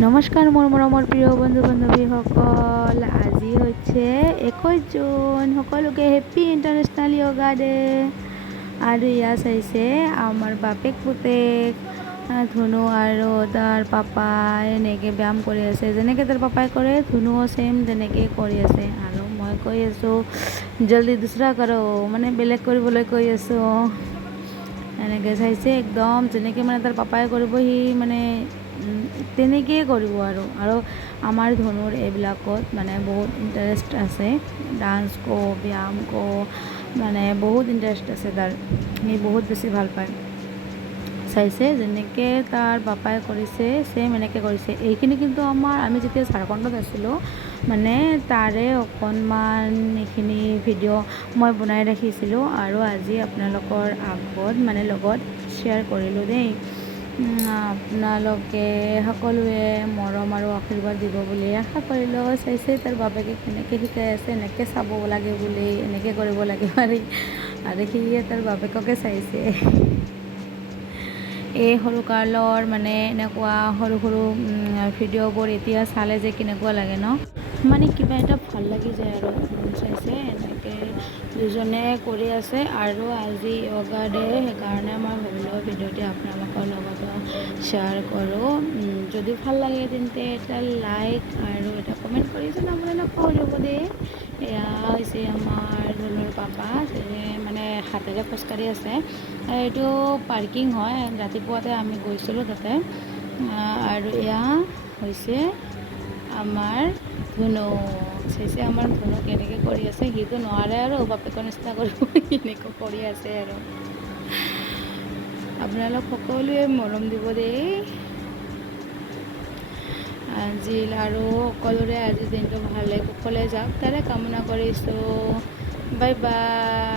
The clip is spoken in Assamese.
নমস্কাৰ মোৰ মৰমৰ প্ৰিয় বন্ধু বান্ধৱীসকল, আজি হৈছে 21 জুন। সকলোকে হেপ্পী ইণ্টাৰনেশ্যনেল য়োগা ডে। আৰু ইয়াত চাইছে আমাৰ বাপেক পুতেক ধুনু আৰু তাৰ পাপাই এনেকৈ ব্যায়াম কৰি আছে। যেনেকৈ তাৰ পাপাই কৰে ধুনুও ছেম তেনেকৈ কৰি আছে। আৰু মই কৈ আছোঁ জল্দি দুচৰা কৰোঁ, মানে বেলেগ কৰিবলৈ কৈ আছোঁ। এনেকৈ চাইছে একদম যেনেকৈ মানে তাৰ পাপাই কৰিব সি মানে তেনেকৈয়ে কৰিব। আৰু আমাৰ ধনুৰ এইবিলাকত মানে বহুত ইণ্টাৰেষ্ট আছে, ডান্স কওঁ ব্যায়াম কওঁ, মানে বহুত ইণ্টাৰেষ্ট আছে তাৰ। সি বহুত বেছি ভাল পায়। চাইছে যেনেকৈ তাৰ পাপাই কৰিছে ছেম এনেকৈ কৰিছে। এইখিনি কিন্তু আমি যেতিয়া ঝাৰখণ্ডত আছিলোঁ মানে তাৰে অকণমান এইখিনি ভিডিঅ' মই বনাই ৰাখিছিলোঁ আৰু আজি আপোনালোকৰ আগত মানে লগত শ্বেয়াৰ কৰিলোঁ দেই। আপোনালোকে সকলোৱে মৰম আৰু আশীৰ্বাদ দিব বুলি আশা কৰিলোঁ। চাইছে তাৰ বাপেকে কেনেকৈ শিকাই আছে, এনেকৈ চাব লাগে বুলি, এনেকৈ কৰিব লাগে আৰু সিয়ে তাৰ বাপেককে চাইছে। এই সৰু কালৰ মানে এনেকুৱা সৰু সৰু ভিডিঅ'বোৰ এতিয়া চালে যে কেনেকুৱা লাগে ন, মানে কিবা এটা ভাল লাগি যায়। আৰু চাইছে এনেকৈ দুজনে কৰি আছে আৰু আজি য়োগা ডে, সেইকাৰণে মই ভাবিলোঁ ভিডিঅ'টি আপোনালোকৰ লগতো শ্বেয়াৰ কৰোঁ। যদি ভাল লাগে তেন্তে এটা লাইক আৰু এটা কমেণ্ট কৰি জনাবলৈ নপাহৰিব দেই। এয়া হৈছে আমাৰ ধনুৰ পাপা, মানে হাতেৰে খোজকাঢ়ি আছে। এইটো পাৰ্কিং হয়, ৰাতিপুৱাতে আমি গৈছিলোঁ তাতে। আৰু এয়া হৈছে আমাৰ ধুনু। চাইছে আমাৰ ধুনু কেনেকৈ কৰি আছে, সিটো নোৱাৰে আৰু বাপেকৰ নিচিনা কৰিব, এনেকৈ কৰি আছে। আৰু আপোনালোক সকলোৱে মৰম দিব দেই। আজি আৰু সকলোৰে আজি দিনটো ভালে কুশলে যাওক তাৰে কামনা কৰিছোঁ। Bye bye.